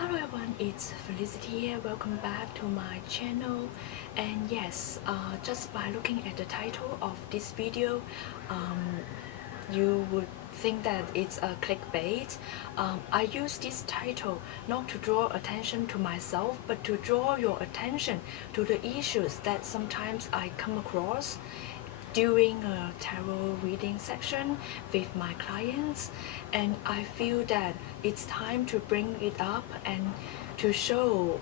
Hello everyone, it's Felicity here. Welcome back to my channel. And yes, just by looking at the title of this video, you would think that it's a clickbait. I use this title not to draw attention to myself, but to draw your attention to the issues that sometimes I come across during a tarot reading session with my clients, and I feel that it's time to bring it up and to show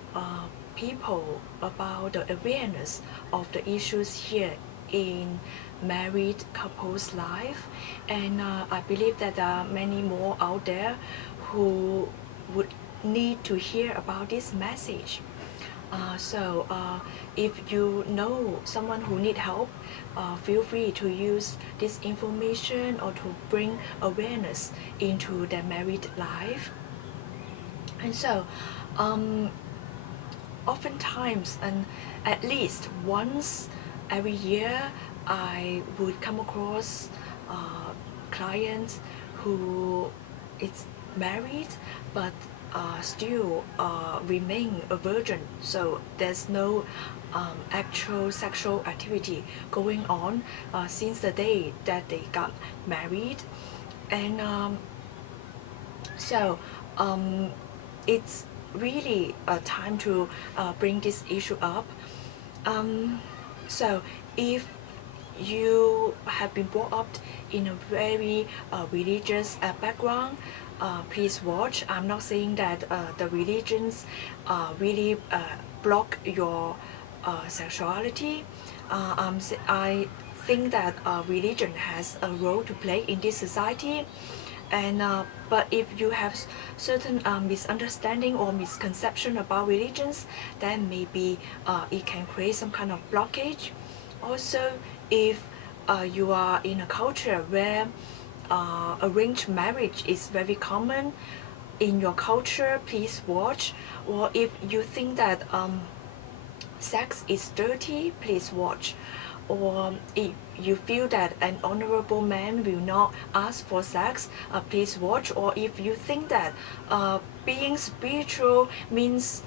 people about the awareness of the issues here in married couples' life. And I believe that there are many more out there who would need to hear about this message. If you know someone who need help, feel free to use this information or to bring awareness into their married life. And so, oftentimes, and at least once every year, I would come across clients who is married but still remain a virgin, so there's no actual sexual activity going on since the day that they got married. And it's really time to bring this issue up. So if you have been brought up in a very religious background, please watch. I'm not saying that the religions really block your sexuality. I think that religion has a role to play in this society, and but if you have certain misunderstanding or misconception about religions, then maybe it can create some kind of blockage. Also, if you are in a culture where arranged marriage is very common in your culture, please watch. Or if you think that sex is dirty, please watch. Or if you feel that an honorable man will not ask for sex, please watch. Or if you think that being spiritual means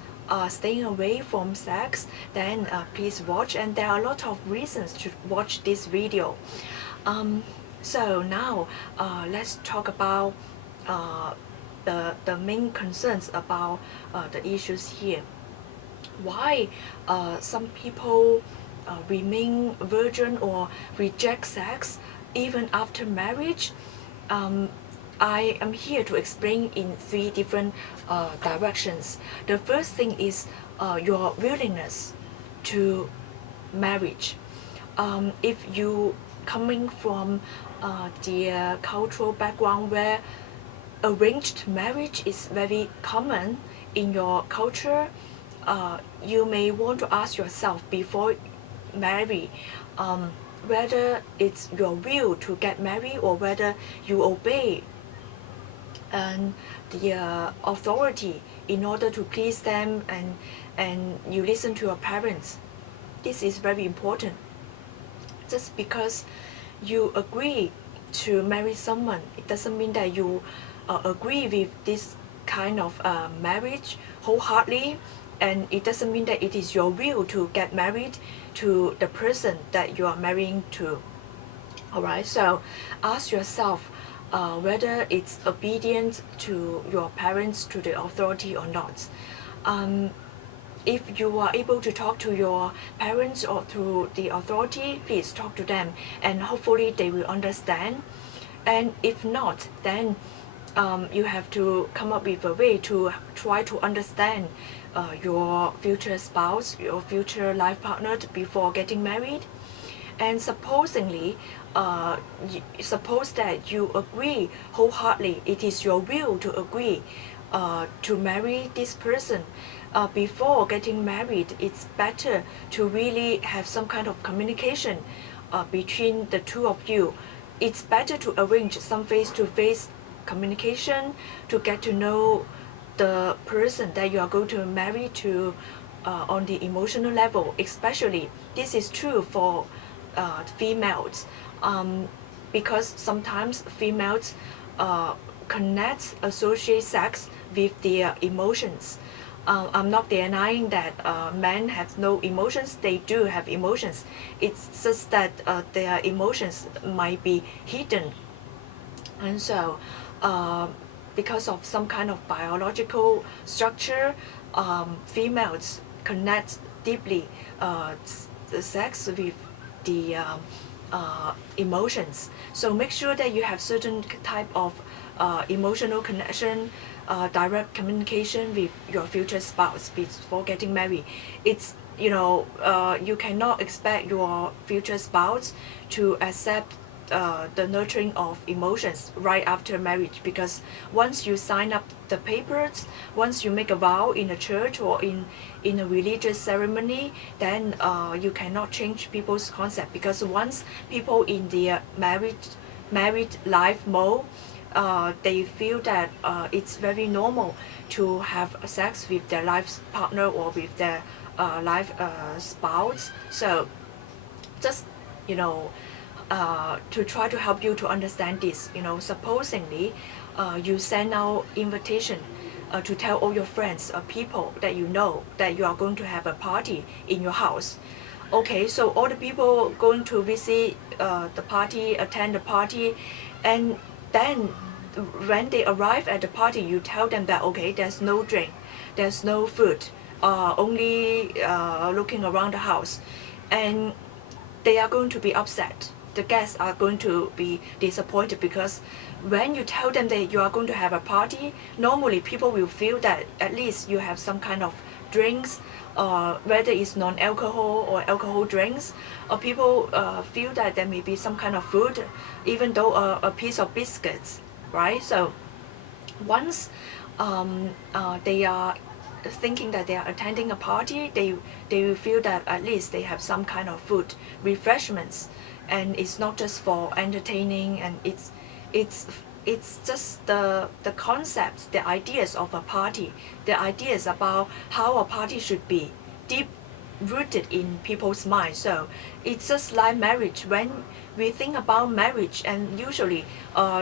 staying away from sex, then please watch. And there are a lot of reasons to watch this video. So now let's talk about the main concerns about the issues here. Why some people remain virgin or reject sex even after marriage? I am here to explain in three different directions. The first thing is your willingness to marriage. If you coming from the cultural background where arranged marriage is very common in your culture, you may want to ask yourself before marry whether it's your will to get married or whether you obey and the authority in order to please them, and you listen to your parents. This is very important. Just because you agree to marry someone, it doesn't mean that you agree with this kind of marriage wholeheartedly, and it doesn't mean that it is your will to get married to the person that you are marrying to. Alright, so ask yourself whether it's obedient to your parents, to the authority or not. If you are able to talk to your parents or to the authority, please talk to them, and hopefully they will understand. And if not, then you have to come up with a way to try to understand your future spouse, your future life partner before getting married. And supposingly, suppose that you agree wholeheartedly, it is your will to agree to marry this person. Before getting married, it's better to really have some kind of communication between the two of you. It's better to arrange some face-to-face communication to get to know the person that you are going to marry to on the emotional level. Especially this is true for females, because sometimes females connect, associate sex with their emotions. I'm not denying that men have no emotions. They do have emotions. It's just that their emotions might be hidden. And so because of some kind of biological structure, females connect deeply sex with the emotions. So make sure that you have certain type of emotional connection, direct communication with your future spouse before getting married. It's, you cannot expect your future spouse to accept the nurturing of emotions right after marriage, because once you sign up the papers, once you make a vow in a church or in a religious ceremony, then you cannot change people's concept, because once people in their married life mode, they feel that it's very normal to have sex with their life partner or with their life spouse. So just, to try to help you to understand this, supposingly you send out invitation to tell all your friends, people that you know, that you are going to have a party in your house. Okay, so all the people going to visit the party, attend the party, and then when they arrive at the party, you tell them that, okay, there's no drink, there's no food, only looking around the house, and they are going to be upset. The guests are going to be disappointed, because when you tell them that you are going to have a party, normally people will feel that at least you have some kind of drinks, whether it's non-alcohol or alcohol drinks, or people feel that there may be some kind of food, even though a piece of biscuits, right? So once they are thinking that they are attending a party, they will feel that at least they have some kind of food, refreshments, and it's not just for entertaining, and it's just the concepts, the ideas of a party, the ideas about how a party should be, deep rooted in people's minds. So it's just like marriage. When we think about marriage, and usually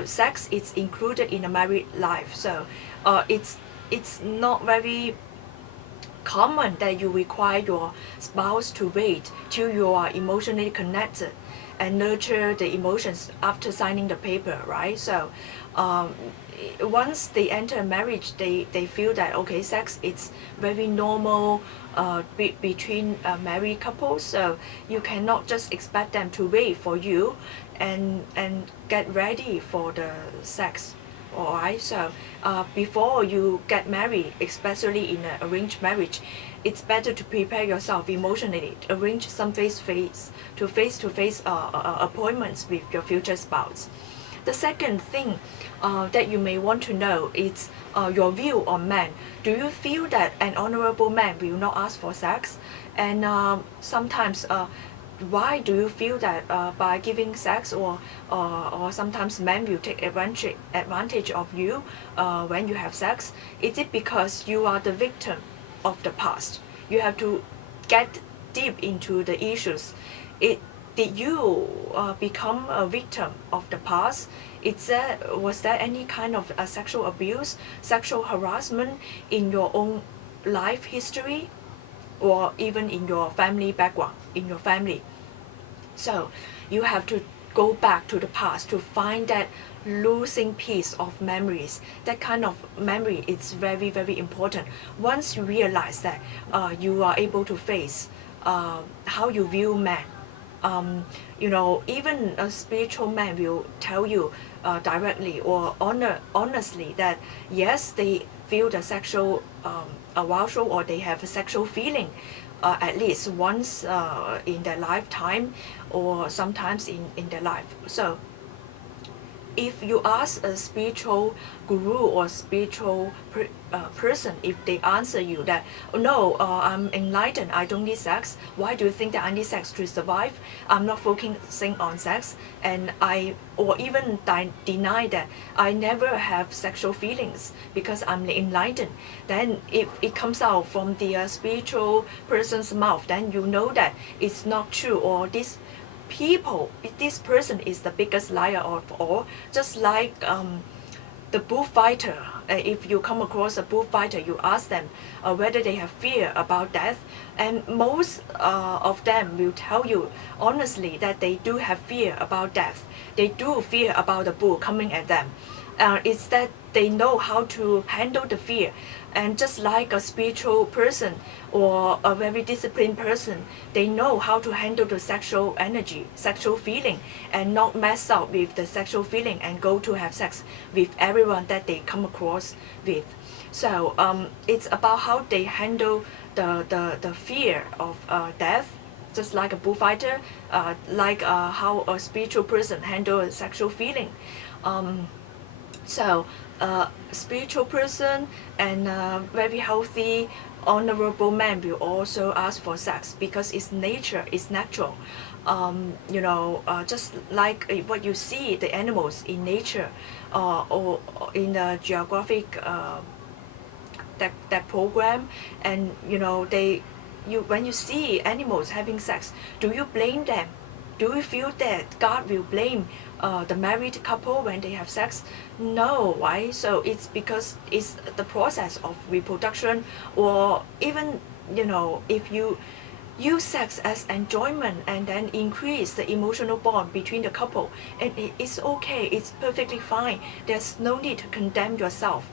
sex is included in a married life, so it's not very common that you require your spouse to wait till you are emotionally connected and nurture the emotions after signing the paper, right? So once they enter marriage, they feel that, okay, sex it's very normal between married couples, so you cannot just expect them to wait for you and get ready for the sex. Alright, so before you get married, especially in an arranged marriage, it's better to prepare yourself emotionally, arrange some face-to-face appointments with your future spouse. The second thing that you may want to know is your view on men. Do you feel that an honorable man will not ask for sex? And sometimes why do you feel that by giving sex, or sometimes men will take advantage of you when you have sex? Is it because you are the victim of the past? You have to get deep into the issues. Did you become a victim of the past? Was there any kind of sexual abuse, sexual harassment in your own life history, or even in your family background, in your family? So you have to go back to the past to find that losing piece of memories. That kind of memory is very, very important. Once you realize that, you are able to face how you view men. Even a spiritual man will tell you directly or honestly that yes, they feel the sexual arousal, or they have a sexual feeling at least once in their lifetime, or sometimes in their life. So if you ask a spiritual guru or spiritual person, if they answer you that, oh, no, I'm enlightened, I don't need sex, why do you think that I need sex to survive? I'm not focusing on sex, and or even deny that I never have sexual feelings because I'm enlightened, then if it comes out from the spiritual person's mouth, then you know that it's not true, or this person is the biggest liar of all. Just like the bullfighter if you come across a bullfighter, you ask them whether they have fear about death, and most of them will tell you honestly that they do have fear about death. They do fear about the bull coming at them. It's that they know how to handle the fear. And just like a spiritual person or a very disciplined person, they know how to handle the sexual energy, sexual feeling, and not mess up with the sexual feeling and go to have sex with everyone that they come across with. So it's about how they handle the fear of death, just like a bullfighter, like how a spiritual person handles sexual feeling. So spiritual person and very healthy, honorable man will also ask for sex because it's nature, it's natural. Just like what you see the animals in nature or in the geographic that program, and when you see animals having sex, do you blame them? Do you feel that God will blame the married couple when they have sex? No, right? So it's because it's the process of reproduction, or even if you use sex as enjoyment and then increase the emotional bond between the couple, and it's okay, it's perfectly fine. There's no need to condemn yourself.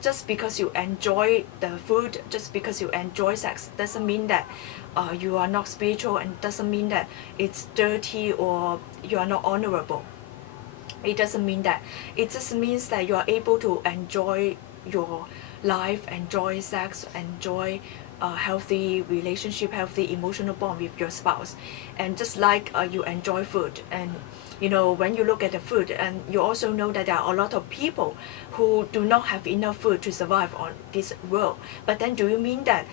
Just because you enjoy the food, just because you enjoy sex, doesn't mean that you are not spiritual, and doesn't mean that it's dirty or you are not honorable. It doesn't mean that. It just means that you are able to enjoy your life, enjoy sex, enjoy healthy relationship, healthy emotional bond with your spouse. And just like you enjoy food, and when you look at the food, and you also know that there are a lot of people who do not have enough food to survive on this world. But then do you mean that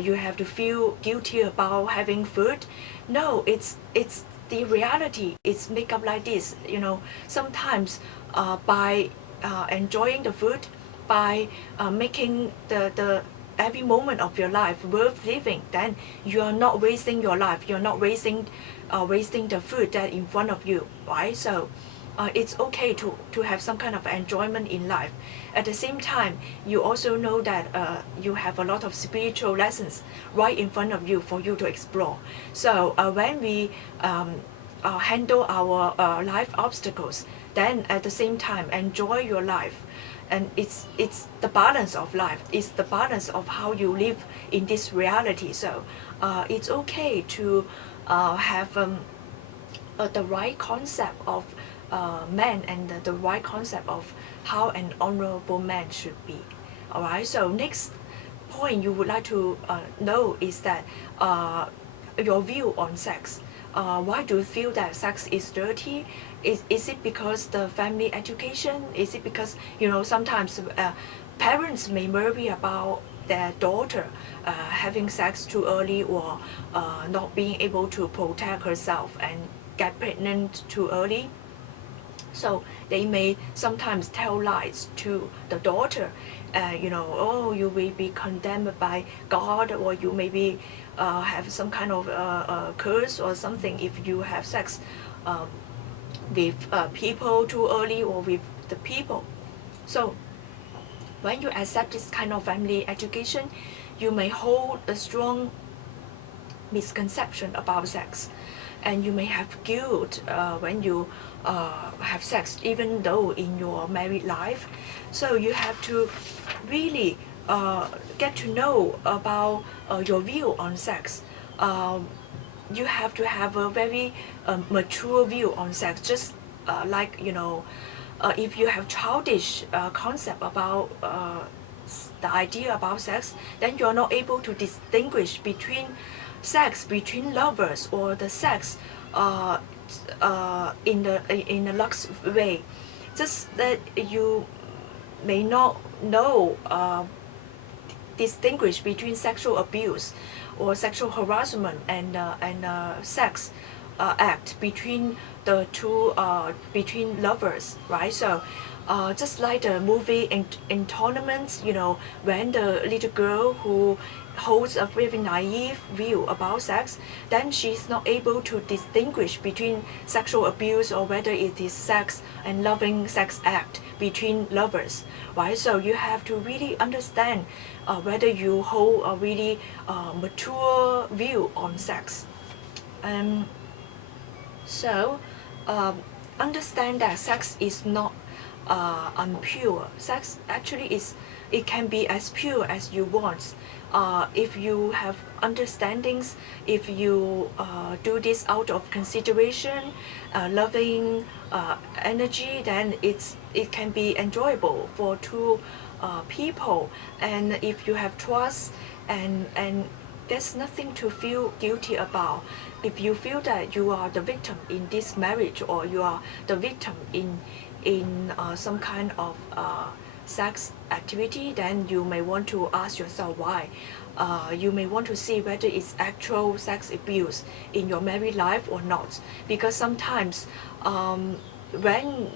you have to feel guilty about having food? No, it's the reality. It's make up like this. Sometimes by enjoying the food, by making the every moment of your life worth living, then you are not wasting your life. You're not wasting the food that in front of you, right? So it's okay to have some kind of enjoyment in life. At the same time, you also know that you have a lot of spiritual lessons right in front of you for you to explore. So when we handle our life obstacles, then at the same time enjoy your life. And it's the balance of life. It's the balance of how you live in this reality. So it's okay to have the right concept of man, and the right concept of how an honorable man should be. All right. So next point you would like to know is that your view on sex. Why do you feel that sex is dirty? Is it because the family education? Is it because sometimes parents may worry about their daughter having sex too early, or not being able to protect herself and get pregnant too early? So they may sometimes tell lies to the daughter, oh, you will be condemned by God, or you maybe have some kind of curse or something if you have sex with people too early, or with the people. So when you accept this kind of family education, you may hold a strong misconception about sex, and you may have guilt when you have sex, even though in your married life. So you have to really get to know about your view on sex. You have to have a very mature view on sex. Just like if you have childish concept about the idea about sex, then you're not able to distinguish between sex between lovers, or the sex in a lux way. Just that you may not know distinguish between sexual abuse or sexual harassment and sex act between the two between lovers, right? So just like the movie in tournaments, you know, when the little girl who holds a very naive view about sex, then she's not able to distinguish between sexual abuse or whether it is sex and loving sex act between lovers, right? So you have to really understand whether you hold a really mature view on sex. Um, so understand that sex is not unpure. Sex actually is, it can be as pure as you want. If you have understandings, if you do this out of consideration, loving energy, then it can be enjoyable for two people. And if you have trust and there's nothing to feel guilty about. If you feel that you are the victim in this marriage or you are the victim in some kind of sex activity, then you may want to ask yourself why. You may want to see whether it's actual sex abuse in your married life or not. Because sometimes when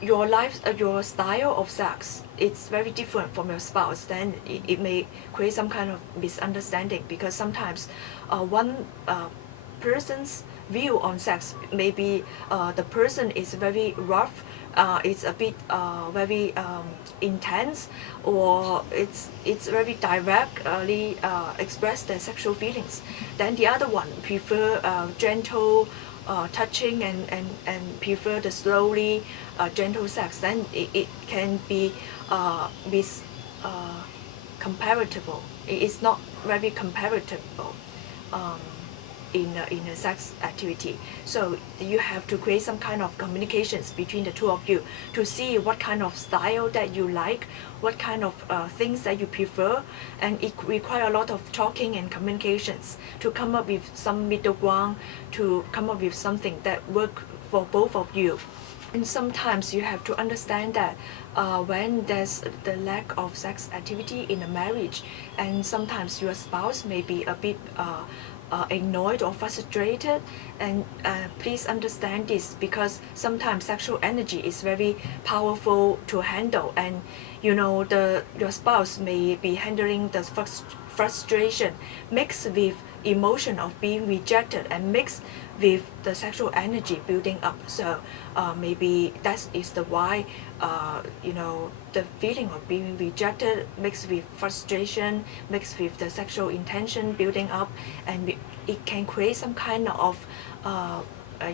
your life, your style of sex, it's very different from your spouse, then it may create some kind of misunderstanding. Because sometimes one person's view on sex, maybe the person is very rough, it's a bit very intense, or it's very directly express their sexual feelings. Then the other one prefer gentle touching and prefer the slowly gentle sex. Then it can be comparable. It's not very comparable in a sex activity. So you have to create some kind of communications between the two of you to see what kind of style that you like, what kind of things that you prefer, and it requires a lot of talking and communications to come up with some middle ground, to come up with something that works for both of you. And sometimes you have to understand that when there's the lack of sex activity in a marriage, and sometimes your spouse may be a bit annoyed or frustrated, and please understand this, because sometimes sexual energy is very powerful to handle, and you know your spouse may be handling the frustration mixed with emotion of being rejected and mixed with the sexual energy building up. So maybe that is the why you know, the feeling of being rejected mixed with frustration, mixed with the sexual intention building up, and it can create some kind of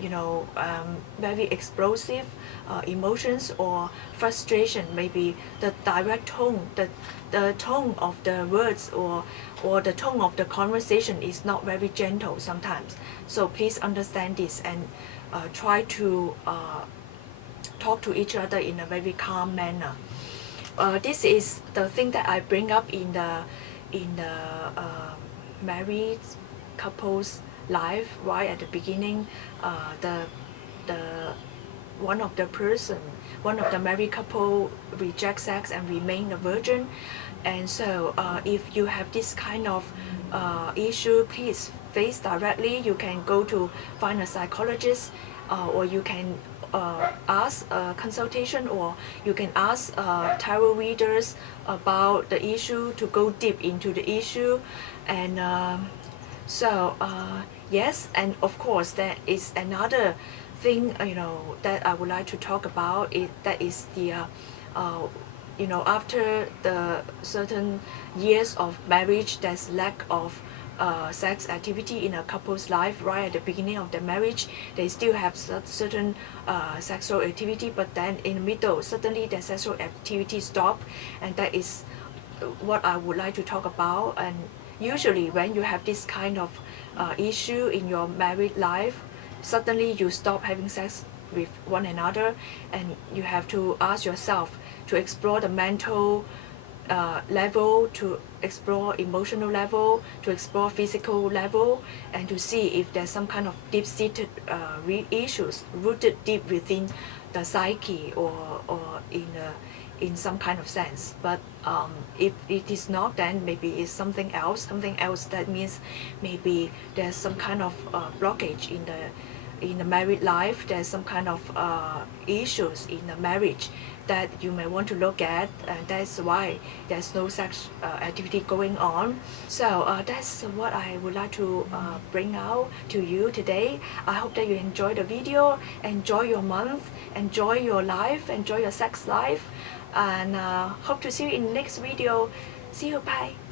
you know, very explosive emotions or frustration. Maybe the direct tone, the tone of the words or the tone of the conversation is not very gentle sometimes. So please understand this and try to talk to each other in a very calm manner. This is the thing that I bring up in the married couples life right at the beginning. The one of the married couple reject sex and remain a virgin. And so if you have this kind of issue, please face directly. You can go to find a psychologist, or you can ask a consultation, or you can ask tarot readers about the issue to go deep into the issue. And so yes, and of course there is another thing, you know, that I would like to talk about. That is the you know, after the certain years of marriage, there's lack of sex activity in a couple's life right at the beginning of the marriage. They still have certain sexual activity, but then in the middle, suddenly the sexual activity stop, and that is what I would like to talk about. And usually when you have this kind of issue in your married life, suddenly you stop having sex with one another, and you have to ask yourself to explore the mental level, to explore emotional level, to explore physical level, and to see if there's some kind of deep-seated issues rooted deep within the psyche, or in some kind of sense. But if it is not, then maybe it's something else. That means maybe there's some kind of blockage in the in the married life there's some kind of issues in the marriage that you may want to look at, and that's why there's no sex activity going on. So that's what I would like to bring out to you today. I hope that you enjoy the video, enjoy your month, enjoy your life, enjoy your sex life, and hope to see you in the next video. See you, bye.